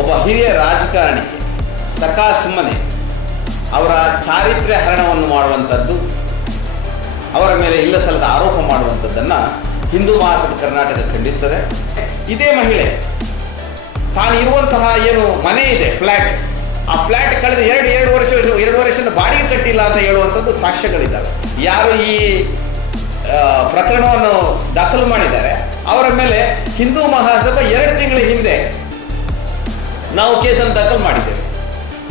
ಒಬ್ಬ ಹಿರಿಯ ರಾಜಕಾರಣಿ ಸಖಾ ಸುಮ್ಮನೆ ಅವರ ಚಾರಿತ್ರ್ಯ ಹರಣವನ್ನು ಮಾಡುವಂಥದ್ದು, ಅವರ ಮೇಲೆ ಇಲ್ಲ ಸಲ್ಲದ ಆರೋಪ ಮಾಡುವಂಥದ್ದನ್ನು ಹಿಂದೂ ಮಹಾಸಭೆ ಕರ್ನಾಟಕ ಖಂಡಿಸ್ತದೆ. ಇದೇ ಮಹಿಳೆ, ತಾನು ಇರುವಂತಹ ಏನು ಮನೆ ಇದೆ ಫ್ಲ್ಯಾಟ್ ಆ ಫ್ಲ್ಯಾಟ್ ಕಳೆದ ಎರಡು ಎರಡು ವರ್ಷ, ಎರಡು ವರ್ಷದಿಂದ ಬಾಡಿಗೆ ಕಟ್ಟಿಲ್ಲ ಅಂತ ಹೇಳುವಂಥದ್ದು ಸಾಕ್ಷ್ಯಗಳಿದ್ದಾವೆ. ಯಾರು ಈ ಪ್ರಕರಣವನ್ನು ದಾಖಲು ಮಾಡಿದ್ದಾರೆ, ಅವರ ಮೇಲೆ ಹಿಂದೂ ಮಹಾಸಭಾ ಎರಡು ತಿಂಗಳ ಹಿಂದೆ ನಾವು ಕೇಸನ್ನು ದಾಖಲು ಮಾಡಿದ್ದೇವೆ.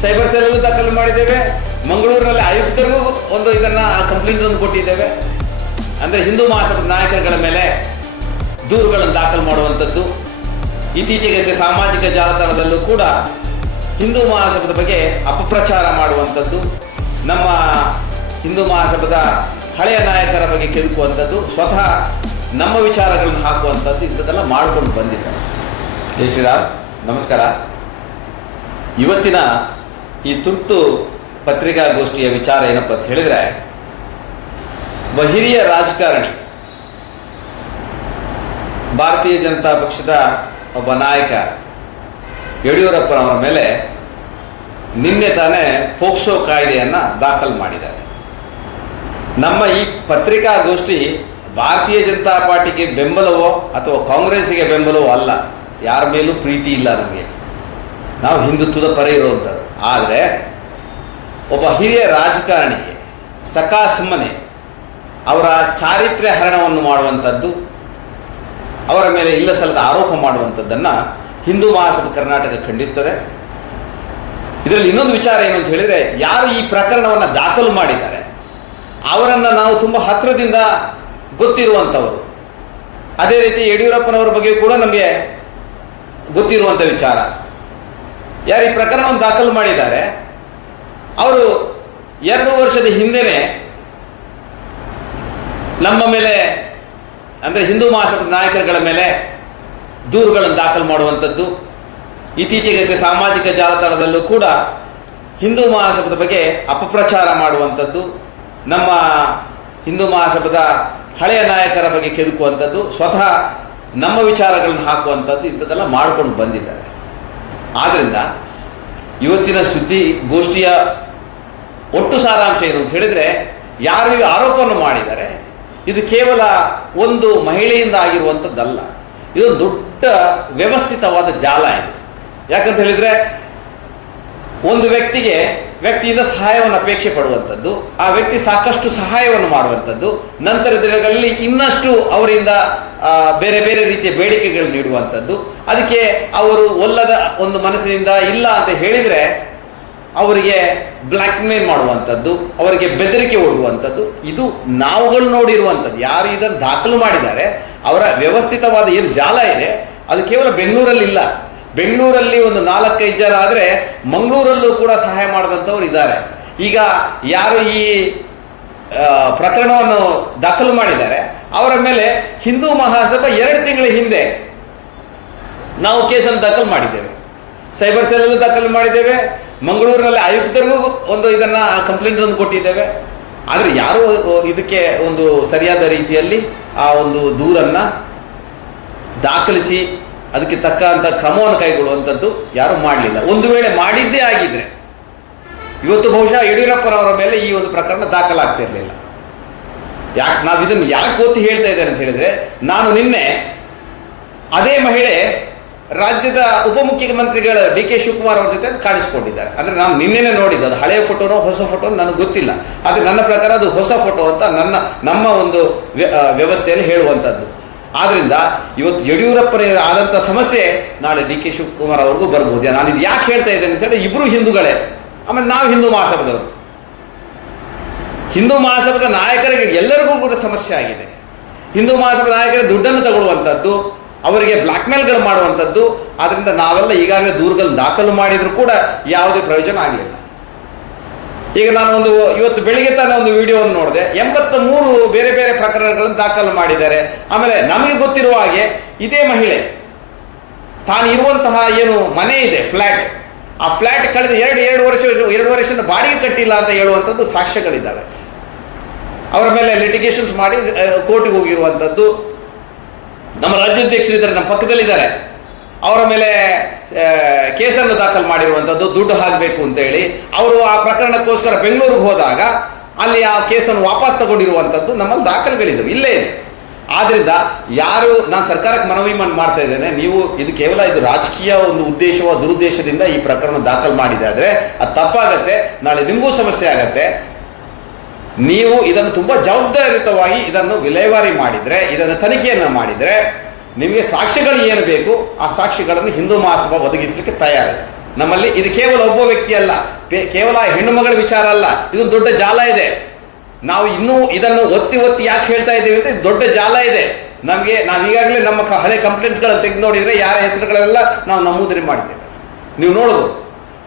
ಸೈಬರ್ ಸೆಲ್ಲಲ್ಲೂ ದಾಖಲು ಮಾಡಿದ್ದೇವೆ. ಮಂಗಳೂರಿನಲ್ಲಿ ಆಯುಕ್ತರಿಗೂ ಒಂದು ಇದನ್ನು ಕಂಪ್ಲೇಂಟ್ ಒಂದು ಕೊಟ್ಟಿದ್ದೇವೆ. ಅಂದರೆ ಹಿಂದೂ ಮಹಾಸಭೆ ನಾಯಕರುಗಳ ಮೇಲೆ ದೂರುಗಳನ್ನು ದಾಖಲು ಮಾಡುವಂಥದ್ದು. ಇತ್ತೀಚೆಗಷ್ಟೇ ಸಾಮಾಜಿಕ ಜಾಲತಾಣದಲ್ಲೂ ಕೂಡ ಹಿಂದೂ ಮಹಾಸಭದ ಬಗ್ಗೆ ಅಪಪ್ರಚಾರ ಮಾಡುವಂಥದ್ದು. ನಮ್ಮ ಹಿಂದೂ ಮಹಾಸಭದ ಹಳೆಯ ನಾಯಕರ ಬಗ್ಗೆ ಕೆದಕುವಂಥದ್ದು ಸ್ವತಃ ನಮ್ಮ ವಿಚಾರಗಳನ್ನು ಹಾಕುವಂಥದ್ದು ಇಂಥದ್ದೆಲ್ಲ ಮಾಡಿಕೊಂಡು ಬಂದಿದ್ದಾರೆ. ಜೈ ಶ್ರೀರಾಮ್. ನಮಸ್ಕಾರ. ಇವತ್ತಿನ ಈ ತುರ್ತು ಪತ್ರಿಕಾಗೋಷ್ಠಿಯ ವಿಚಾರ ಏನಪ್ಪ ಅಂತ ಹೇಳಿದರೆ ಬಹಿರಿಯ ಹಿರಿಯ ರಾಜಕಾರಣಿ, ಭಾರತೀಯ ಜನತಾ ಪಕ್ಷದ ಒಬ್ಬ ನಾಯಕ ಯಡಿಯೂರಪ್ಪನವರ ಮೇಲೆ ನಿನ್ನೆ ತಾನೇ ಪೋಕ್ಸೋ ಕಾಯ್ದೆಯನ್ನು ದಾಖಲು ಮಾಡಿದ್ದಾರೆ. ನಮ್ಮ ಈ ಪತ್ರಿಕಾಗೋಷ್ಠಿ ಭಾರತೀಯ ಜನತಾ ಪಾರ್ಟಿಗೆ ಬೆಂಬಲವೋ ಅಥವಾ ಕಾಂಗ್ರೆಸ್ಗೆ ಬೆಂಬಲವೋ ಅಲ್ಲ, ಯಾರ ಮೇಲೂ ಪ್ರೀತಿ ಇಲ್ಲ ನಮಗೆ. ನಾವು ಹಿಂದುತ್ವದ ಪರ ಇರುವಂಥದ್ದು. ಆದರೆ ಒಬ್ಬ ಹಿರಿಯ ರಾಜಕಾರಣಿಗೆ ಸಕಾ ಸುಮ್ಮನೆ ಅವರ ಚಾರಿತ್ರ್ಯ ಹರಣವನ್ನು ಮಾಡುವಂಥದ್ದು, ಅವರ ಮೇಲೆ ಇಲ್ಲ ಸಲ್ಲದ ಆರೋಪ ಮಾಡುವಂಥದ್ದನ್ನು ಹಿಂದೂ ಮಹಾಸಭಾ ಕರ್ನಾಟಕ ಖಂಡಿಸ್ತದೆ. ಇದರಲ್ಲಿ ಇನ್ನೊಂದು ವಿಚಾರ ಏನು ಅಂತ ಹೇಳಿದರೆ, ಯಾರು ಈ ಪ್ರಕರಣವನ್ನು ದಾಖಲು ಮಾಡಿದ್ದಾರೆ, ಅವರನ್ನು ನಾವು ತುಂಬ ಹತ್ತಿರದಿಂದ ಗೊತ್ತಿರುವಂಥವರು. ಅದೇ ರೀತಿ ಯಡಿಯೂರಪ್ಪನವರ ಬಗ್ಗೆ ಕೂಡ ನಮಗೆ ಗೊತ್ತಿರುವಂಥ ವಿಚಾರ. ಯಾರು ಈ ಪ್ರಕರಣವನ್ನು ದಾಖಲು ಮಾಡಿದ್ದಾರೆ? ಅವರು ಎರಡು ವರ್ಷದ ಹಿಂದೆ ನಮ್ಮ ಮೇಲೆ, ಅಂದರೆ ಹಿಂದೂ ಮಹಾಸಭದ ನಾಯಕರುಗಳ ಮೇಲೆ ದೂರುಗಳನ್ನು ದಾಖಲು ಮಾಡುವಂಥದ್ದು. ಇತ್ತೀಚೆಗಷ್ಟೇ ಸಾಮಾಜಿಕ ಜಾಲತಾಣದಲ್ಲೂ ಕೂಡ ಹಿಂದೂ ಮಹಾಸಭದ ಬಗ್ಗೆ ಅಪಪ್ರಚಾರ ಮಾಡುವಂಥದ್ದು, ನಮ್ಮ ಹಿಂದೂ ಮಹಾಸಭದ ಹಳೆಯ ನಾಯಕರ ಬಗ್ಗೆ ಕೆದಕುವಂಥದ್ದು, ಸ್ವತಃ ನಮ್ಮ ವಿಚಾರಗಳನ್ನು ಹಾಕುವಂಥದ್ದು ಇಂಥದ್ದೆಲ್ಲ ಮಾಡ್ಕೊಂಡು ಬಂದಿದ್ದಾರೆ. ಆದ್ದರಿಂದ ಇವತ್ತಿನ ಸುದ್ದಿಗೋಷ್ಠಿಯ ಒಟ್ಟು ಸಾರಾಂಶ ಏನು ಅಂತ ಹೇಳಿದರೆ ಯಾರು ಆರೋಪವನ್ನು ಮಾಡಿದ್ದಾರೆ ಇದು ಕೇವಲ ಒಂದು ಮಹಿಳೆಯಿಂದ ಆಗಿರುವಂಥದ್ದಲ್ಲ. ಇದೊಂದು ದೊಡ್ಡ ವ್ಯವಸ್ಥಿತವಾದ ಜಾಲ ಇದು. ಯಾಕಂತ ಹೇಳಿದರೆ, ಒಂದು ವ್ಯಕ್ತಿಗೆ ವ್ಯಕ್ತಿಯಿಂದ ಸಹಾಯವನ್ನು ಅಪೇಕ್ಷೆ ಪಡುವಂಥದ್ದು, ಆ ವ್ಯಕ್ತಿ ಸಾಕಷ್ಟು ಸಹಾಯವನ್ನು ಮಾಡುವಂಥದ್ದು ನಂತರ ದಿನಗಳಲ್ಲಿ ಇನ್ನಷ್ಟು ಅವರಿಂದ ಬೇರೆ ಬೇರೆ ರೀತಿಯ ಬೇಡಿಕೆಗಳು ನೀಡುವಂಥದ್ದು. ಅದಕ್ಕೆ ಅವರು ಒಲ್ಲದ ಒಂದು ಮನಸ್ಸಿನಿಂದ ಇಲ್ಲ ಅಂತ ಹೇಳಿದರೆ ಅವರಿಗೆ ಬ್ಲ್ಯಾಕ್ ಮೇಲ್ ಮಾಡುವಂಥದ್ದು, ಅವರಿಗೆ ಬೆದರಿಕೆ ಒಡ್ಡುವಂಥದ್ದು. ಇದು ನಾವುಗಳು ನೋಡಿರುವಂಥದ್ದು. ಯಾರು ಇದನ್ನು ದಾಖಲು ಮಾಡಿದ್ದಾರೆ, ಅವರ ವ್ಯವಸ್ಥಿತವಾದ ಏನು ಜಾಲ ಇದೆ, ಅದು ಕೇವಲ ಬೆಂಗಳೂರಲ್ಲಿ ಇಲ್ಲ. ಬೆಂಗಳೂರಲ್ಲಿ ಒಂದು ನಾಲ್ಕೈದು ಜನ ಆದರೆ ಮಂಗಳೂರಲ್ಲೂ ಕೂಡ ಸಹಾಯ ಮಾಡಿದಂಥವ್ರು ಇದ್ದಾರೆ. ಈಗ ಯಾರು ಈ ಪ್ರಕರಣವನ್ನು ದಾಖಲು ಮಾಡಿದ್ದಾರೆ. ಅವರ ಮೇಲೆ ಹಿಂದೂ ಮಹಾಸಭಾ ಎರಡು ತಿಂಗಳ ಹಿಂದೆ ನಾವು ಕೇಸನ್ನು ದಾಖಲು ಮಾಡಿದ್ದೇವೆ. ಸೈಬರ್ ಸೆಲ್ಲಲ್ಲೂ ದಾಖಲು ಮಾಡಿದ್ದೇವೆ. ಮಂಗಳೂರಿನಲ್ಲಿ ಆಯುಕ್ತರಿಗೂ ಒಂದು ಇದನ್ನು ಕಂಪ್ಲೇಂಟ್ ಅನ್ನು ಕೊಟ್ಟಿದ್ದೇವೆ. ಆದರೆ ಯಾರು ಇದಕ್ಕೆ ಒಂದು ಸರಿಯಾದ ರೀತಿಯಲ್ಲಿ ಆ ಒಂದು ದೂರನ್ನು ದಾಖಲಿಸಿ, ಅದಕ್ಕೆ ತಕ್ಕಂಥ ಕ್ರಮವನ್ನು ಕೈಗೊಳ್ಳುವಂಥದ್ದು ಯಾರೂ ಮಾಡಲಿಲ್ಲ. ಒಂದು ವೇಳೆ ಮಾಡಿದ್ದೇ ಆಗಿದ್ರೆ ಇವತ್ತು ಬಹುಶಃ ಯಡಿಯೂರಪ್ಪನವರ ಮೇಲೆ ಈ ಒಂದು ಪ್ರಕರಣ ದಾಖಲಾಗ್ತಿರಲಿಲ್ಲ ಯಾಕೆ ನಾವು ಇದನ್ನು ಯಾಕೆ ಗೊತ್ತಿ ಹೇಳ್ತಾ ಇದ್ದೇನೆ ಅಂತ ಹೇಳಿದರೆ, ನಾನು ನಿನ್ನೆ ಅದೇ ಮಹಿಳೆ ರಾಜ್ಯದ ಉಪಮುಖ್ಯಮಂತ್ರಿಗಳ ಡಿ ಕೆ ಶಿವಕುಮಾರ್ ಅವರ ಜೊತೆ ಕಾಣಿಸ್ಕೊಂಡಿದ್ದಾರೆ. ಅಂದರೆ ನಾನು ನಿನ್ನೆನೇ ನೋಡಿದ್ದು, ಅದು ಹಳೆಯ ಫೋಟೋನೋ ಹೊಸ ಫೋಟೋ ನನಗೆ ಗೊತ್ತಿಲ್ಲ. ಆದರೆ ನನ್ನ ಪ್ರಕಾರ ಅದು ಹೊಸ ಫೋಟೋ ಅಂತ ನನ್ನ, ನಮ್ಮ ಒಂದು ವ್ಯವಸ್ಥೆಯಲ್ಲಿ ಹೇಳುವಂಥದ್ದು. ಆದ್ದರಿಂದ ಇವತ್ತು ಯಡಿಯೂರಪ್ಪನ ಆದಂಥ ಸಮಸ್ಯೆ ನಾಳೆ ಡಿ ಕೆ ಶಿವಕುಮಾರ್ ಅವ್ರಿಗೂ ಬರ್ಬೋದು. ನಾನು ಇದು ಯಾಕೆ ಹೇಳ್ತಾ ಇದ್ದೇನೆ ಅಂತ ಹೇಳಿದ್ರೆ ಇಬ್ಬರು ಹಿಂದೂಗಳೇ ಆಮೇಲೆ ನಾವು ಹಿಂದೂ ಮಹಾಸಭದವರು. ಹಿಂದೂ ಮಹಾಸಭದ ನಾಯಕರಿಗೆ ಎಲ್ಲರಿಗೂ ಕೂಡ ಸಮಸ್ಯೆ ಆಗಿದೆ. ಹಿಂದೂ ಮಹಾಸಭದ ನಾಯಕರ ದುಡ್ಡನ್ನು ತಗೊಳ್ಳುವಂಥದ್ದು, ಅವರಿಗೆ ಬ್ಲಾಕ್ ಮೇಲ್ಗಳು ಮಾಡುವಂಥದ್ದು ಆದ್ದರಿಂದ ನಾವೆಲ್ಲ ಈಗಾಗಲೇ ದೂರುಗಳನ್ನು ದಾಖಲು ಮಾಡಿದರೂ ಕೂಡ ಯಾವುದೇ ಪ್ರಯೋಜನ ಆಗಲಿಲ್ಲ. ಈಗ ನಾನು ಒಂದು ಇವತ್ತು ಬೆಳಿಗ್ಗೆ ತಾನೇ ಒಂದು ವಿಡಿಯೋವನ್ನು ನೋಡಿದೆ. ಎಂಬತ್ತ ಮೂರು ಬೇರೆ ಬೇರೆ ಪ್ರಕರಣಗಳನ್ನು ದಾಖಲು ಮಾಡಿದ್ದಾರೆ. ಆಮೇಲೆ ನಮಗೆ ಗೊತ್ತಿರುವ ಹಾಗೆ ಇದೇ ಮಹಿಳೆ, ತಾನು ಇರುವಂತಹ ಏನು ಮನೆ ಇದೆ, ಫ್ಲ್ಯಾಟ್ ಆ ಫ್ಲ್ಯಾಟ್ ಕಳೆದ ಎರಡು ಎರಡು ವರ್ಷ, ಎರಡು ವರ್ಷದಿಂದ ಬಾಡಿಗೆ ಕಟ್ಟಿಲ್ಲ ಅಂತ ಹೇಳುವಂಥದ್ದು ಸಾಕ್ಷ್ಯಗಳಿದ್ದಾವೆ. ಅವರ ಮೇಲೆ ಲಿಟಿಗೇಷನ್ಸ್ ಮಾಡಿ ಕೋರ್ಟಿಗೆ ಹೋಗಿರುವಂಥದ್ದು. ನಮ್ಮ ರಾಜ್ಯಾಧ್ಯಕ್ಷರಿದ್ದಾರೆ ನಮ್ಮ ಪಕ್ಕದಲ್ಲಿದ್ದಾರೆ. ಅವರ ಮೇಲೆ ಕೇಸನ್ನು ದಾಖಲು ಮಾಡಿರುವಂಥದ್ದು, ದುಡ್ಡು ಹಾಕಬೇಕು ಅಂತೇಳಿ ಅವರು ಆ ಪ್ರಕರಣಕ್ಕೋಸ್ಕರ ಬೆಂಗಳೂರಿಗೆ ಹೋದಾಗ, ಅಲ್ಲಿ ಆ ಕೇಸನ್ನು ವಾಪಸ್ ತಗೊಂಡಿರುವಂಥದ್ದು ನಮ್ಮಲ್ಲಿ ದಾಖಲೆಗಳಿದ್ದಾವೆ. ಇಲ್ಲೇ ಇದೆ. ಆದ್ರಿಂದ ಯಾರು, ನಾನು ಸರ್ಕಾರಕ್ಕೆ ಮನವಿ ಮಾಡ್- ಮಾಡ್ತಾ ಇದ್ದೇನೆ, ನೀವು ಇದು ಕೇವಲ ಇದು ರಾಜಕೀಯ ಒಂದು ಉದ್ದೇಶವೋ, ದುರುದ್ದೇಶದಿಂದ ಈ ಪ್ರಕರಣ ದಾಖಲು ಮಾಡಿದೆ ಆದರೆ ಅದು ತಪ್ಪಾಗತ್ತೆ, ನಾಳೆ ನಿಮಗೂ ಸಮಸ್ಯೆ ಆಗತ್ತೆ. ನೀವು ಇದನ್ನು ತುಂಬ ಜವಾಬ್ದಾರಿಯುತವಾಗಿ ಇದನ್ನು ವಿಲೇವಾರಿ ಮಾಡಿದರೆ, ಇದನ್ನು ತನಿಖೆಯನ್ನು ಮಾಡಿದರೆ, ನಿಮಗೆ ಸಾಕ್ಷಿಗಳು ಏನು ಬೇಕು, ಆ ಸಾಕ್ಷಿಗಳನ್ನು ಹಿಂದೂ ಮಹಾಸಭಾ ಒದಗಿಸಲಿಕ್ಕೆ ತಯಾರಿದೆ. ನಮ್ಮಲ್ಲಿ ಇದು ಕೇವಲ ಒಬ್ಬ ವ್ಯಕ್ತಿ ಅಲ್ಲ ಕೇವಲ ಹೆಣ್ಣು ಮಗಳ ವಿಚಾರ ಅಲ್ಲ, ಇದೊಂದು ದೊಡ್ಡ ಜಾಲ ಇದೆ. ನಾವು ಇನ್ನೂ ಇದನ್ನು ಒತ್ತಿ ಒತ್ತಿ ಯಾಕೆ ಹೇಳ್ತಾ ಇದ್ದೀವಿ ಅಂತ ದೊಡ್ಡ ಜಾಲ ಇದೆ. ನಮಗೆ ನಾವು ಈಗಾಗಲೇ ನಮ್ಮ ಹಳೆ ಕಂಪ್ಲೇಂಟ್ಸ್ಗಳನ್ನು ತೆಗೆದು ನೋಡಿದರೆ ಯಾರ ಹೆಸರುಗಳೆಲ್ಲ ನಾವು ನಮೂದನೆ ಮಾಡಿದ್ದೇವೆ. ನೀವು ನೋಡ್ಬೋದು.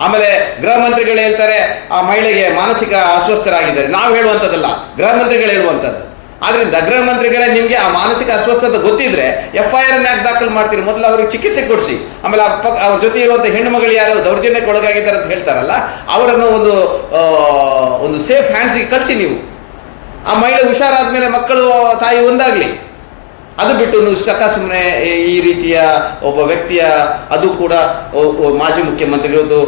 ಆಮೇಲೆ ಗೃಹ ಮಂತ್ರಿಗಳು ಹೇಳ್ತಾರೆ, ಆ ಮಹಿಳೆಗೆ ಮಾನಸಿಕ ಅಸ್ವಸ್ಥರಾಗಿದ್ದಾರೆ. ನಾವು ಹೇಳುವಂಥದ್ದಲ್ಲ, ಗೃಹ ಮಂತ್ರಿಗಳು ಹೇಳುವಂಥದ್ದು. ಆದ್ರಿಂದ ಗೃಹ ಮಂತ್ರಿಗಳೇ ನಿಮಗೆ ಆ ಮಾನಸಿಕ ಅಸ್ವಸ್ಥತೆ ಗೊತ್ತಿದ್ರೆ ಎಫ್ ಐ ಆರ್ ಯಾಕೆ ದಾಖಲು ಮಾಡ್ತೀರಿ? ಮೊದಲು ಅವ್ರಿಗೆ ಚಿಕಿತ್ಸೆ ಕೊಡಿಸಿ. ಆಮೇಲೆ ಆ ಪಕ್ಕ ಅವ್ರ ಜೊತೆ ಇರುವಂಥ ಹೆಣ್ಣುಮಗಳು ಯಾರು ದೌರ್ಜನ್ಯಕ್ಕೆ ಒಳಗಾಗಿದ್ದಾರೆ ಅಂತ ಹೇಳ್ತಾರಲ್ಲ, ಅವರನ್ನು ಒಂದು ಒಂದು ಸೇಫ್ ಹ್ಯಾಂಡ್ಸಿಗೆ ಕಳಿಸಿ ನೀವು. ಆ ಮಹಿಳೆ ಹುಷಾರಾದ್ಮೇಲೆ ಮಕ್ಕಳು ತಾಯಿ ಒಂದಾಗಲಿ. ಅದು ಬಿಟ್ಟು ನೀವು ಸುಮ್ಮನೆ ಈ ರೀತಿಯ ಒಬ್ಬ ವ್ಯಕ್ತಿಯ, ಅದು ಕೂಡ ಮಾಜಿ ಮುಖ್ಯಮಂತ್ರಿಗಳದ್ದು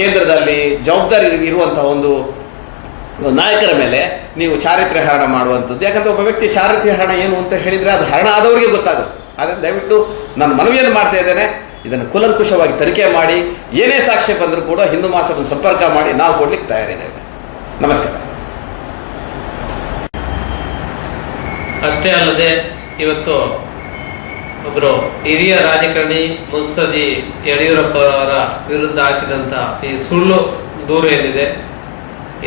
ಕೇಂದ್ರದಲ್ಲಿ ಜವಾಬ್ದಾರಿ ಇರುವಂತಹ ಒಂದು ನಾಯಕರ ಮೇಲೆ ನೀವು ಚಾರಿತ್ರ್ಯ ಹರಣ ಮಾಡುವಂಥದ್ದು. ಯಾಕಂದ್ರೆ ಒಬ್ಬ ವ್ಯಕ್ತಿ ಚಾರಿತ್ರ್ಯ ಹರಣ ಏನು ಅಂತ ಹೇಳಿದ್ರೆ ಅದು ಹರಣ ಆದವರಿಗೆ ಗೊತ್ತಾಗುತ್ತೆ. ಆದರೆ ದಯವಿಟ್ಟು ನಾನು ಮನವಿಯನ್ನು ಮಾಡ್ತಾ ಇದ್ದೇನೆ, ಇದನ್ನು ಕುಲಂಕುಷವಾಗಿ ತನಿಖೆ ಮಾಡಿ, ಏನೇ ಸಾಕ್ಷ್ಯ ಬಂದರೂ ಕೂಡ ಹಿಂದೂ ಮಾಸವನ್ನು ಸಂಪರ್ಕ ಮಾಡಿ ನಾವು ಕೊಡ್ಲಿಕ್ಕೆ ತಯಾರಿದ್ದೇವೆ. ನಮಸ್ಕಾರ. ಅಷ್ಟೇ ಅಲ್ಲದೆ ಇವತ್ತು ಒಬ್ಬರು ಹಿರಿಯ ರಾಜಕಾರಣಿ ಮುತ್ಸದಿ ಯಡಿಯೂರಪ್ಪ ಅವರ ವಿರುದ್ಧ ಹಾಕಿದಂಥ ಈ ಸುಳ್ಳು ದೂರ ಏನಿದೆ,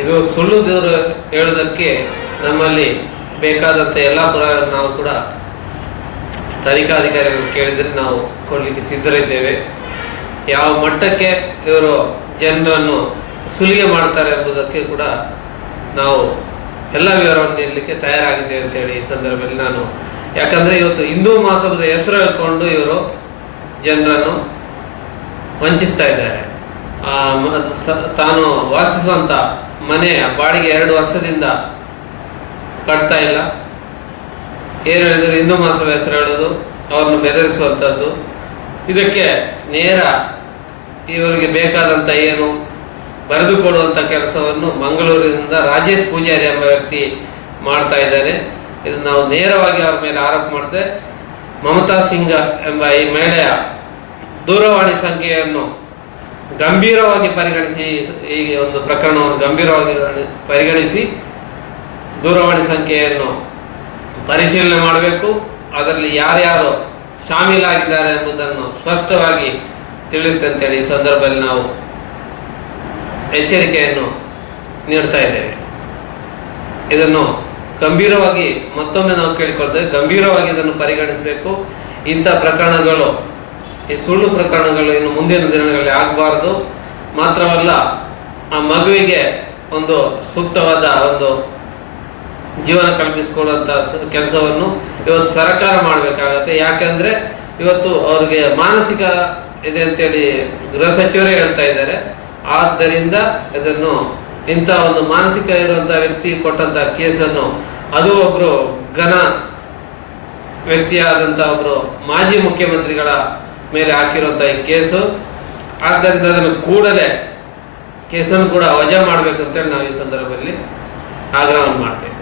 ಇದು ಸುಳ್ಳು ದೂರ ಹೇಳೋದಕ್ಕೆ ನಮ್ಮಲ್ಲಿ ಬೇಕಾದಂಥ ಎಲ್ಲ ಪುರಾವೆ ನಾವು ಕೂಡ ತನಿಖಾ ಅಧಿಕಾರಿಗಳು ಕೇಳಿದರೆ ನಾವು ಕೊಡಲಿಕ್ಕೆ ಸಿದ್ಧರಿದ್ದೇವೆ. ಯಾವ ಮಟ್ಟಕ್ಕೆ ಇವರು ಜನರನ್ನು ಸುಲಿಗೆ ಮಾಡ್ತಾರೆ ಎಂಬುದಕ್ಕೆ ಕೂಡ ನಾವು ಎಲ್ಲ ವಿವರವನ್ನು ನೀಡಲಿಕ್ಕೆ ತಯಾರಾಗಿದೆ ಅಂತೇಳಿ ಈ ಸಂದರ್ಭದಲ್ಲಿ ನಾನು. ಯಾಕಂದ್ರೆ ಇವತ್ತು ಹಿಂದೂ ಮಹಾಸಭದ ಹೆಸರು ಹೇಳ್ಕೊಂಡು ಇವರು ಜನರನ್ನು ವಂಚಿಸ್ತಾ ಇದ್ದಾರೆ. ತಾನು ವಾಸಿಸುವಂತ ಮನೆ ಬಾಡಿಗೆ ಎರಡು ವರ್ಷದಿಂದ ಕಟ್ತಾ ಇಲ್ಲ. ಏನು ಹೇಳಿದ್ರು? ಹಿಂದೂ ಮಹಾಸಭೆ ಹೆಸರು ಹೇಳೋದು, ಅವ್ರನ್ನ ಬೆದರಿಸುವಂಥದ್ದು ಇದಕ್ಕೆ ನೇರ ಇವರಿಗೆ ಬೇಕಾದಂಥ ಏನು ಬರೆದುಕೊಡುವಂಥ ಕೆಲಸವನ್ನು ಮಂಗಳೂರಿನಿಂದ ರಾಜೇಶ್ ಪೂಜಾರಿ ಎಂಬ ವ್ಯಕ್ತಿ ಮಾಡ್ತಾ ಇದ್ದಾರೆ. ಇದು ನಾವು ನೇರವಾಗಿ ಅವರ ಮೇಲೆ ಆರೋಪ ಮಾಡಿದೆ, ಮಮತಾ ಸಿಂಗ್ ಎಂಬ ಈ ಮಹಿಳೆಯ ದೂರವಾಣಿ ಸಂಖ್ಯೆಯನ್ನು ಗಂಭೀರವಾಗಿ ಪರಿಗಣಿಸಿ, ಈ ಒಂದು ಪ್ರಕರಣವನ್ನು ಗಂಭೀರವಾಗಿ ಪರಿಗಣಿಸಿ ದೂರವಾಣಿ ಸಂಖ್ಯೆಯನ್ನು ಪರಿಶೀಲನೆ ಮಾಡಬೇಕು. ಅದರಲ್ಲಿ ಯಾರ್ಯಾರು ಶಾಮೀಲಾಗಿದ್ದಾರೆ ಎಂಬುದನ್ನು ಸ್ಪಷ್ಟವಾಗಿ ತಿಳಿಯುತ್ತೆ ಅಂತೇಳಿ ಈ ಸಂದರ್ಭದಲ್ಲಿ ನಾವು ಎಚ್ಚರಿಕೆಯನ್ನು ನೀಡ್ತಾ ಇದ್ದೇವೆ. ಇದನ್ನು ಗಂಭೀರವಾಗಿ ಮತ್ತೊಮ್ಮೆ ನಾವು ಕೇಳಿಕೊಳ್ತೇವೆ ಗಂಭೀರವಾಗಿ ಇದನ್ನು ಪರಿಗಣಿಸಬೇಕು. ಇಂಥ ಪ್ರಕರಣಗಳು, ಈ ಸುಳ್ಳು ಪ್ರಕರಣಗಳು ಇನ್ನು ಮುಂದಿನ ದಿನಗಳಲ್ಲಿ ಆಗಬಾರ್ದು. ಮಾತ್ರವಲ್ಲ, ಆ ಮಗುವಿಗೆ ಒಂದು ಸೂಕ್ತವಾದ ಒಂದು ಜೀವನ ಕಲ್ಪಿಸಿಕೊಳ್ಳುವಂತಹ ಕೆಲಸವನ್ನು ಇವತ್ತು ಸರ್ಕಾರ ಮಾಡಬೇಕಾಗತ್ತೆ. ಯಾಕಂದ್ರೆ ಇವತ್ತು ಅವ್ರಿಗೆ ಮಾನಸಿಕ ಇದೆ ಅಂತೇಳಿ ಗೃಹ ಸಚಿವರೇ ಹೇಳ್ತಾ ಇದ್ದಾರೆ. ಆದ್ದರಿಂದ ಇದನ್ನು ಇಂಥ ಒಂದು ಮಾನಸಿಕ ಇರುವಂತಹ ವ್ಯಕ್ತಿ ಕೊಟ್ಟಂತ ಕೇಸನ್ನು ಅದು ಒಬ್ರು ಘನ ವ್ಯಕ್ತಿಯಾದಂತ ಒಬ್ರು ಮಾಜಿ ಮುಖ್ಯಮಂತ್ರಿಗಳ ಮೇಲೆ ಹಾಕಿರುವಂಥ ಈ ಕೇಸು. ಆದ್ದರಿಂದ ಅದನ್ನು ಕೂಡಲೇ ಕೇಸನ್ನು ಕೂಡ ವಜಾ ಮಾಡಬೇಕು ಅಂತೇಳಿ ನಾವು ಈ ಸಂದರ್ಭದಲ್ಲಿ ಆಗ್ರಹವನ್ನು ಮಾಡ್ತೇವೆ.